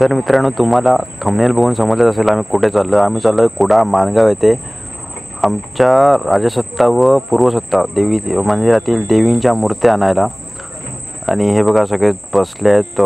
तर मित्रांनो, तुम्हाला थंबनेल बघून समजलं असेल आम्ही कुठे चाललो. आम्ही चाललो आहे कुडाळ माणगाव येथे आमच्या राजसत्ता व पूर्वसत्ता देवी मंदिरातील देवींच्या मूर्त्या आणायला. आणि हे बघा सगळे बसले आहेत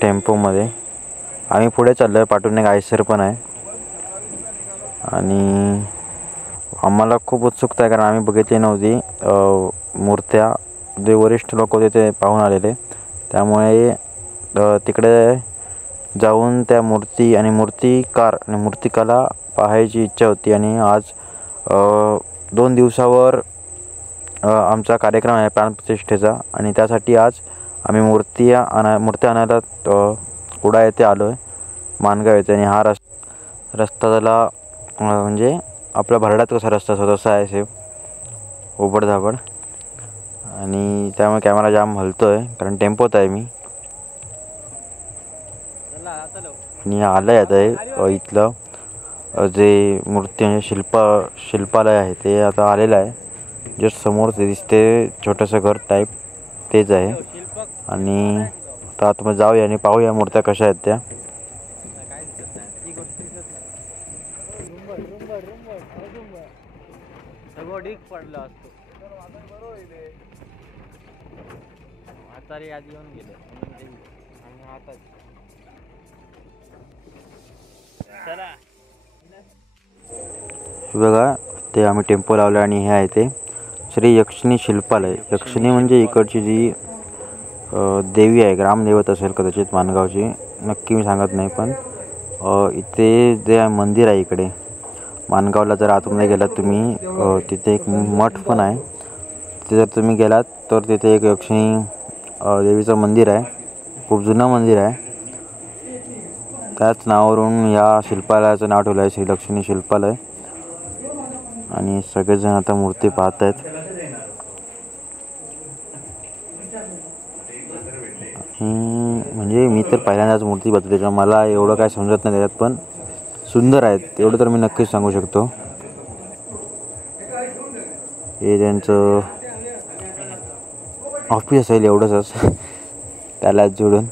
टेम्पोमध्ये. आम्ही पुढे चाललो आहे, पाठून एक आयसर पण आहे. आणि आम्हाला खूप उत्सुकता आहे, कारण आम्ही बघितली नव्हती मूर्त्या. जे वरिष्ठ लोक होते ते पाहून आलेले, त्यामुळे तिकडे जाऊन त्या मूर्ती आणि मूर्तिकार आणि मूर्तिकला पाहायची इच्छा होती. आणि आज 2 दिवसावर आमचा कार्यक्रम आहे प्राणप्रतिष्ठेचा. आणि त्यासाठी आज आम्ही मूर्त्या आणायला कुडाळ येथे आलो आहे, माणगाव येथे. आणि हा रस्ता झाला म्हणजे आपला भरडात कसा रस्ता असतो तसा आहे, सेम उबडधाबड. आणि त्यामुळे कॅमेरा जाम हलतो आहे, कारण टेम्पोत आहे मी. आणि आलं आहे आता इथलं जे मूर्ती म्हणजे शिल्पालय आहे ते आता आलेलं आहे. जस्ट समोर ते दिसते छोटंसं घर टाईप, तेच आहे. आणि आता आतमध्ये जाऊया आणि पाहूया मूर्त्या कशा आहेत त्या. बघा ते आम्ही टेम्पो लावला. आणि हे आहे ते श्री यक्षिणी शिल्पालय. यक्षिणी म्हणजे इकडची जी देवी आहे, ग्रामदेवत असेल कदाचित माणगावची, नक्की मी सांगत नाही. पण इथे जे मंदिर आहे इकडे माणगावला, जर आतमध्ये गेलात तुम्ही तिथे एक मठ पण आहे. तिथे जर तुम्ही गेलात तर तिथे एक यक्षिणी देवीचं मंदिर आहे, खूप जुनं मंदिर आहे. त्याच नावावरून या शिल्पालयाचं नाव ठेवलं आहे, श्री यक्षिणी शिल्पालय. आणि सगळेजण आता मूर्ती पाहत आहेत. म्हणजे मी तर पहिल्यांदाच मूर्ती बघतो, त्याच्यामुळे मला एवढं काय समजत नाही त्याच्यात, पण सुंदर आहेत एवढं तर मी नक्कीच सांगू शकतो. हे त्यांचं ऑफिस असेल एवढंच त्याला जोडून.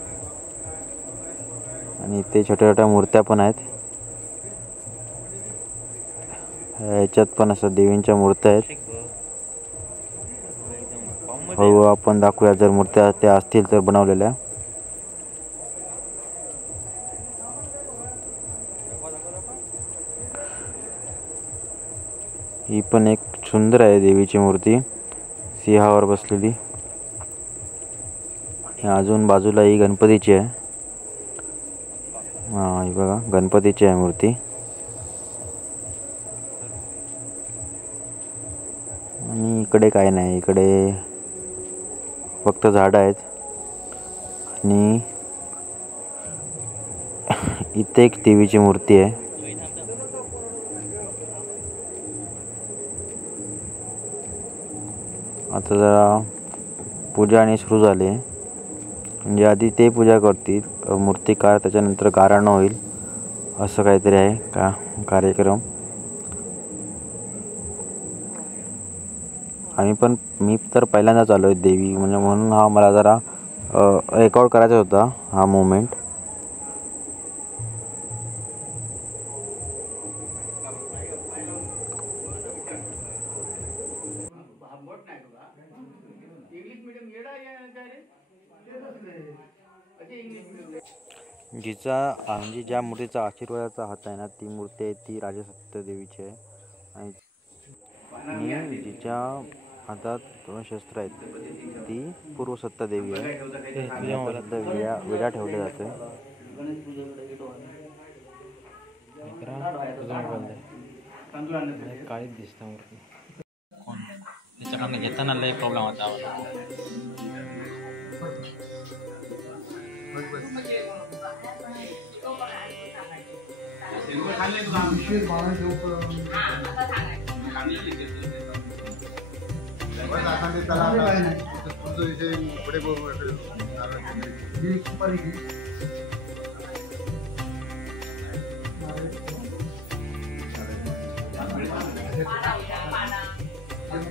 आणि ते छोट्या छोट्या मूर्त्या पण आहेत. ह्याच्यात पण असं देवींच्या मूर्त्या आहेत. हो, आपण दाखवूया जर मूर्त्या त्या असतील तर बनवलेल्या. ही पण एक सुंदर आहे देवीची मूर्ती, सिंहावर बसलेली. आणि अजून बाजूला ही गणपतीची आहे. ही बघा गणपतीची आहे मूर्ती. आणि इकडे काय नाही, इकडे फक्त झाडं आहेत. आणि इथे एक देवीची मूर्ती आहे. आता जरा पूजा आणि सुरू झाली, म्हणजे आधी ते पूजा करतील मूर्तिकार, त्याच्यानंतर गाराणं होईल, असं काहीतरी आहे का कार्यक्रम. मी तर पहिल्यांदाच आलो आहे देवी, म्हणजे म्हणून हा मला जरा रेकॉर्ड करायचा होता हा मोमेंट. म्हणजे ज्या मूर्तीचा आशीर्वादाचा हात आहे ना, ती मूर्ती आहे ती राजसत्ता देवीची आहे. आणि जिच्या हातात 2 शस्त्र आहेत ती पूर्वसत्ता देवी आहे. विडा ठेवले जाते. काळीच दिसतं मूर्ती. त्याच्याकडनं घेताना लय प्रॉब्लेम होता. छान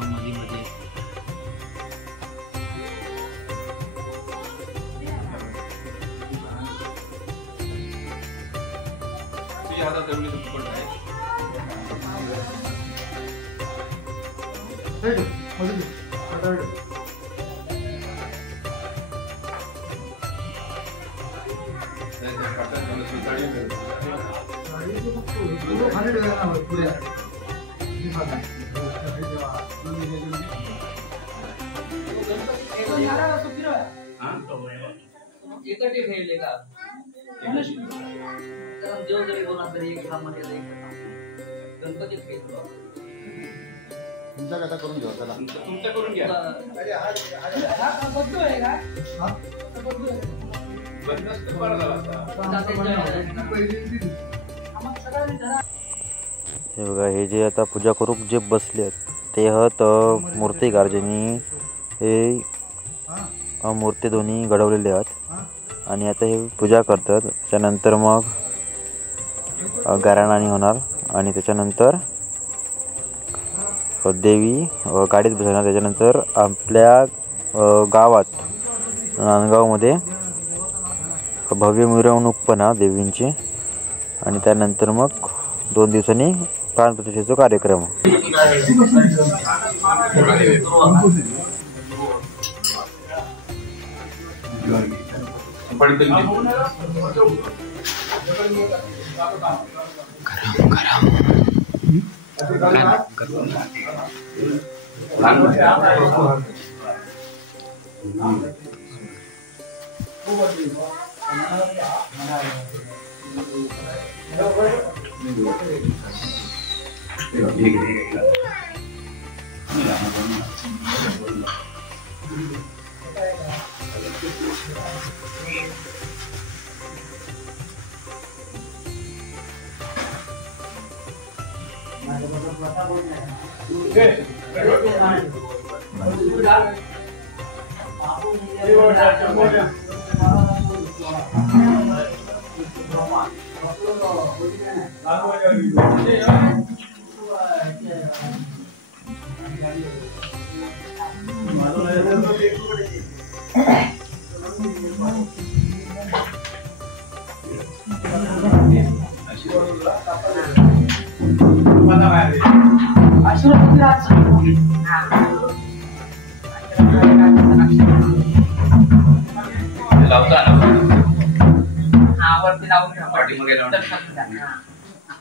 मध्ये मध्ये आता तेवढी सुपर आहे एकटे खेळले का देव जरी बोला तरी एक मध्ये गणपती खेळतो तुमचा कथा करून घ्या चला तुमचा करून घ्या हे बघा हे जे आता पूजा करूक जे बसले आहेत ते हत मूर्तिकार ज्यांनी हे मूर्ती दोन्ही घडवलेले आहेत आणि आता हे पूजा करतात. त्याच्यानंतर मग गाराणानी होणार आणि त्याच्यानंतर देवी गाडीत बसवणार. त्याच्यानंतर आपल्या गावात नांदगावमध्ये भव्य मिरवणूक पण देवींची आणि त्यानंतर मग 2 दिवसांनी प्राणप्रतिष्ठेचा कार्यक्रम.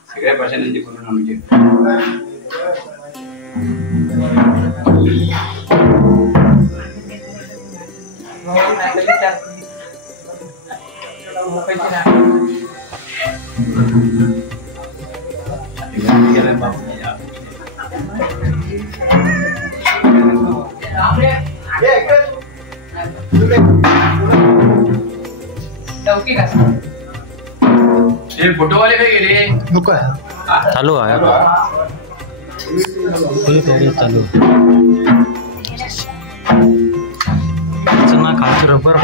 सगळ्या भाषांची करून आमचे फोटोवाले काय गेले चालू आहे फुल तयारी चालू चना खास रबर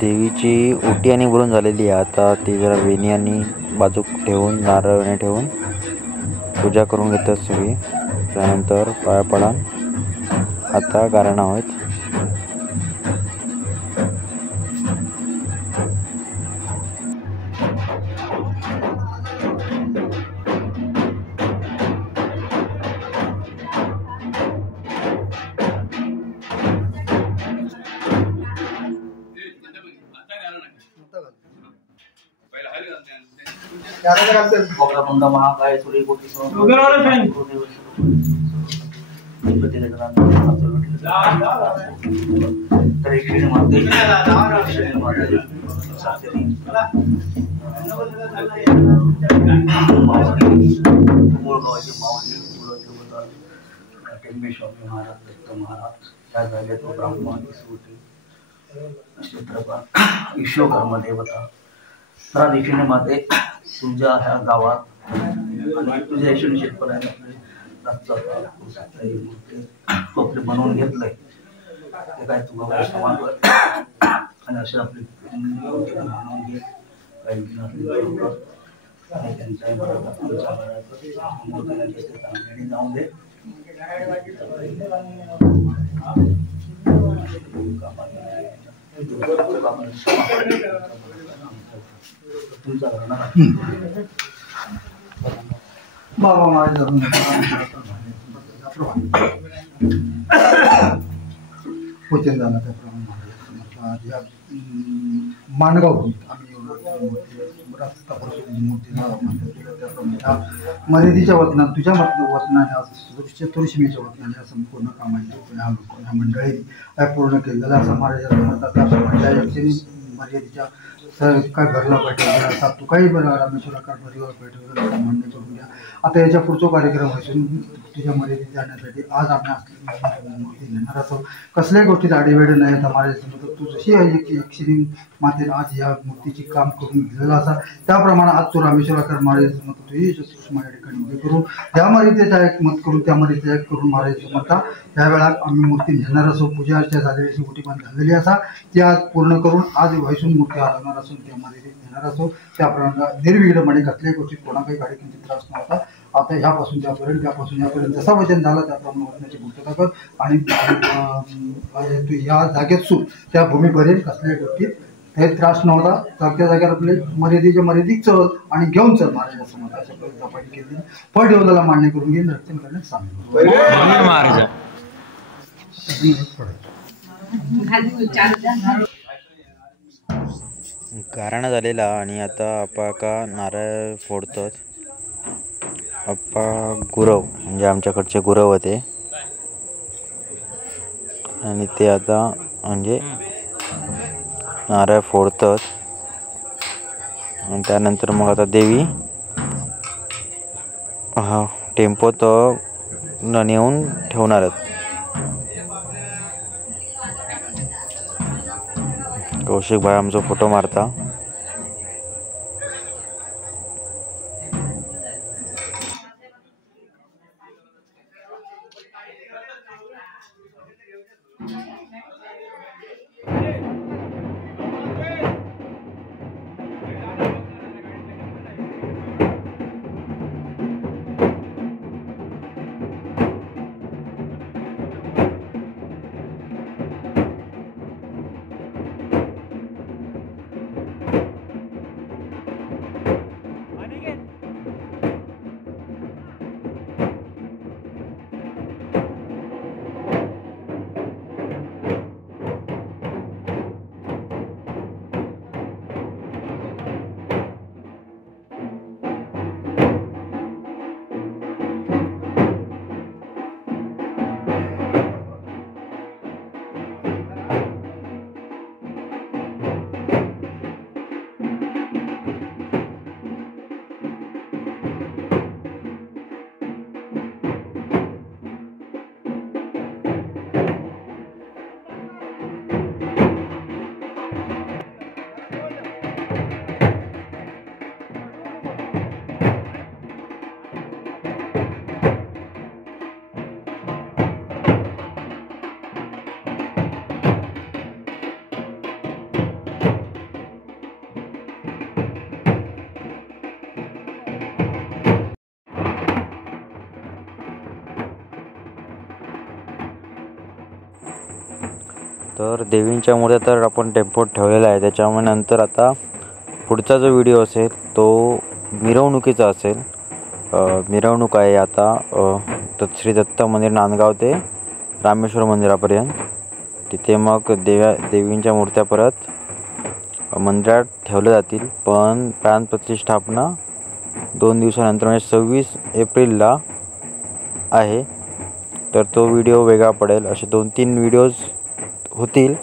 देवीची ओटी आणि भरून झालेली आहे. आता ती जरा वेणी आणि बाजूक ठेवून नारळ वेणी ठेवून पूजा करून घेतात सगळी. त्यानंतर पाया पडान आता गारणा होत. बंद महाकाय सूर्य कोटी टेंबेश्वरी महाराज दत्त महाराज त्या जागेत ब्राह्मण क्षेत्रपाल विश्वकर्मा देवता त्या दिशेने माते तुझ्या ह्या गावात आणि तुझ्या यशोनी शेतकऱ्याने आपले मूर्ती बनवून घेतलंय ते काय तुला समान आणि असे आपली मूर्ती बनवून घे आणि त्यांच्या मूर्ती जाऊन दे बाबा माझ्या पोचन झाला त्याप्रमाणे माणगाव आम्ही मर्यादेच्या वतनात तुझ्या वतनाने आज चतुर्शीमेच्या वतनाने या संपूर्ण कामांची ह्या मंडळी पूर्ण केलेलं असं महाराजांचं म्हणतात. मर्यादेच्या काय भरला पाहिजे असा तू काही बरं रामेश्वराकार भरीवर पाहिजे मान्य करून घ्या. आता याच्या पुढचा कार्यक्रम असून तुझ्या मर्यादेत जाण्यासाठी आज आम्ही मूर्ती घेणार असो. कसल्याही गोष्टीत आडीवेळ नाही आता महाराजांचं तू जशी एकशिरी मातेने आज या मूर्तीची काम करून घेतलेलं असा त्याप्रमाणे आज तू रामेश्वराकार महाराजांचं मत तुझी चतुष्मा या ठिकाणी उभे करून त्या मर्यादेचा एक मत करून त्या मर्यादेचा एक करून महाराजांचं म्हणता त्यावेळेला आम्ही मूर्ती घेणार असो. पूजा अर्चा झालेली मोठी पण झालेली असा ती आज पूर्ण करून आज व्हायसून मूर्ती हलवणार असून त्या मर्यादेत घेणार असो. त्याप्रमाणे निर्विघ्नपणे कसल्याही गोष्टीत कोणा काही गाडी किंचित त्रास नव्हता. आता ह्यापासून त्यापर्यंत जसा वचन झाला त्याप्रमाणे वचनाची पूर्तता कर आणि तू या जागेत सूट त्या भूमीपर्यंत कसल्याही गोष्टीत हे त्रास नव्हता. जागच्या जागेवर आपले मर्यादिक चल आणि घेऊन चल महाराज असं म्हणतात. अशा प्रकारे जपाई केली फळ ठेवल्याला मान्य करून घेऊन रक्षण करण्यास सांगितलं. गारणा झालेला आणि आता आप्पा का नारळ फोडतात. आप्पा गुरव म्हणजे आमच्याकडचे गुरव होते आणि ते आता म्हणजे नारळ फोडतात आणि त्यानंतर मग आता देवी टेम्पोत नेऊन ठेवणार आहेत. कौशिक भाई आमचा फोटो मारता. तर देवींच्या मूर्त्या तर आपण टेम्पोत ठेवलेल्या आहे. त्याच्यामुळे नंतर आता पुढचा जो व्हिडिओ असेल तो मिरवणुकीचा असेल. मिरवणूक आहे आता श्री दत्त मंदिर नांदगाव ते रामेश्वर मंदिरापर्यंत. तिथे मग देवींच्या मूर्त्या परत मंदिरात ठेवल्या जातील. पण प्राण प्रतिष्ठापना 2 दिवसानंतर म्हणजे 26 एप्रिलला आहे. तर तो व्हिडिओ वेगळा पडेल. असे 2-3 व्हिडिओज होतील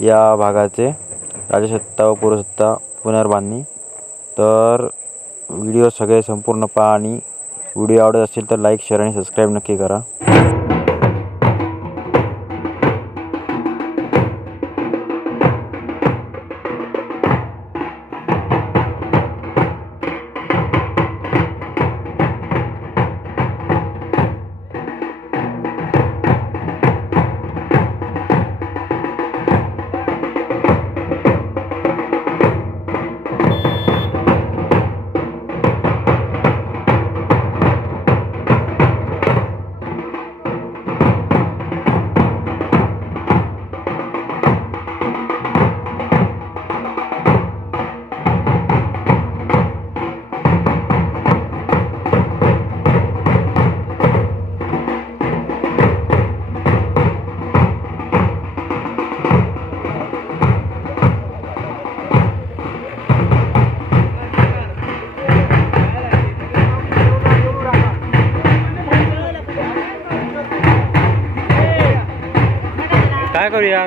या भागाचे, राजसत्ता व पुरसत्ता पुनर्बांधणी. तर व्हिडिओ सगळे संपूर्ण पहा आणि व्हिडिओ आवडत असेल तर लाईक, शेअर आणि सबस्क्राईब नक्की करा. काय करूया?